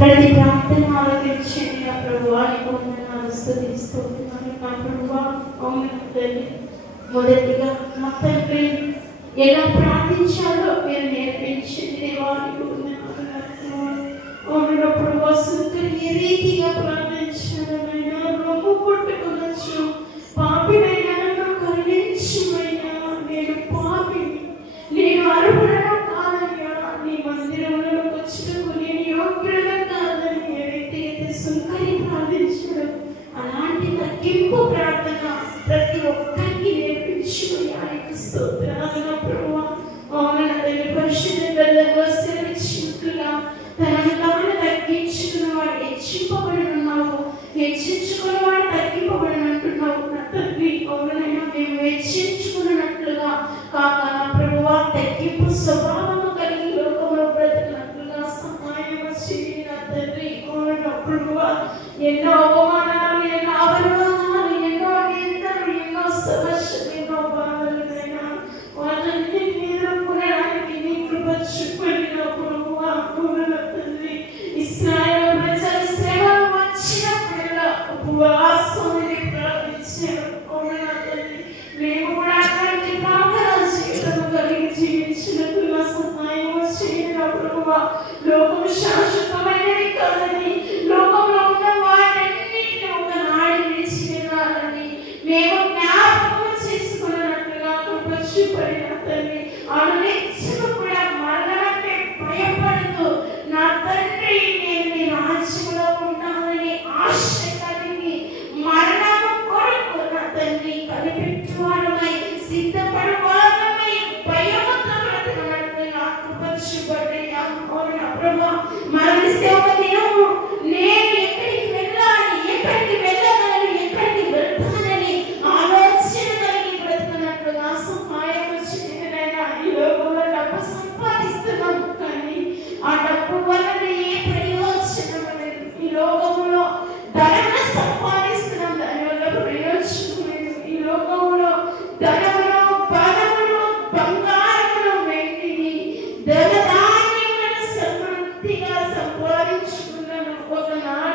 ప్రతి ప్రార్థన ఆలకించండి నా ప్రభువా. నీకు వందనాలు స్తుతిస్తున్నాను నా ప్రభువా. అవును తండ్రి, మొదటిగా నా తండ్రి ఎలా ప్రార్థించాలో మీరు నేర్పించండి దేవా. నీకు వందనాలు నా ప్రభువా. అవును నా ప్రభువా, సుందరి ఏ రీతిగా ప్రార్థించాలనైనా రొమ్ము కొట్టుకొనొచ్చు. పాపినైనా నన్ను కరుణించుమయ్యా. నేను పాపిని, నేను అర్హుడను కాదయ్యా. నీ మందిరంలోకి వచ్చినప్పుడు నేను యోగ్యుడను కాదని ఏ వ్యక్తి అయితే సుంకరి ప్రార్థించడం, అలాంటి తగ్గింపు ప్రార్థన ప్రతి ఒక్కరికి నేర్పించుమయ్యా. నీకు స్తోత్రాలు నా ప్రభువా. అవును నా తల్లి, పరిశుద్ధ గల్లగా సెలవిచ్చినట్లుగా తనను తాను తగ్గించుకున్న వాడు హెచ్చింపబడినావు, హెచ్చించుకున్న వాడు తగ్గింపబడినట్టున్నావు నా తండ్రి. అవునైనా మేము హెచ్చించుకున్నట్లుగా కాక నా ప్రభువా, తగ్గింపు స్వభావము కలిగి లోకంలో బ్రతికినట్లుగా సహాయం చేయి నా తండ్రి. అవును నా ప్రభువా, ఎన్నో అవమానాలు, ఎన్నో అవమానాలు, ఎన్నో నిందలు, ఎన్నో సమస్యలు, ఎన్నో బాధలైనా వాటన్నిటి మీద పునడానికి నీ కృప చూపండి నా ప్రభువా. అవును నా తండ్రి, ఇశ్రాయేలు ప్రజల శ్రమలు వచ్చినప్పుడల్లా ఉపవాసముని ప్రార్థించారు. అవును నా తండ్రి, మేము కూడా అటువంటి ప్రార్థన జీవితము కలిగి జీవించినట్లుగా సహాయం చేయండి నా ప్రభువా. లోకం శాశ్వతమైనది కాదని, లోకంలో ఉన్న వాటన్నిటిని ఒకనాడు విడిచి వెళ్ళాలని మేము జ్ఞాపకం చేసుకున్నట్లుగా కృప చూపండి నా తండ్రి. అనునిత్యము కూడా మరణమంటే భయపడుతూ నా తండ్రి నేను నీ రాజ్యంలో ఉంటానని ఆశ కలిగి మరణము కొరకు నా తండ్రి కనిపెట్టువారమై సిద్ధపడు వారమై భయముతో బ్రతకనట్లుగా కృప చూపండి. అవును నా ప్రభువా, మరణిస్తే ఒక దినము నేను ఎక్కడికి వెళ్ళాలి, ఎక్కడికి వెళ్ళగలను, ఎక్కడికి వెళ్తానని ఆలోచన కలిగి బ్రతకనట్లుగా సహాయం చేయండి. ఈ లోకంలో డబ్బు సంపాదిస్తున్నాం కానీ ఆ డబ్బు వలన ఏ ప్రయోజనం లేదు. ఈ లోకంలో ధనమును సంపాదిస్తున్నాం, దానివల్ల ప్రయోజనం లేదు. ఈ లోకంలో ధనమును, బలమును, బంగారమును, వెండిని, ధనధాన్యములను సమృద్ధిగా సంపాదించుకున్నాను. ఒకనాడు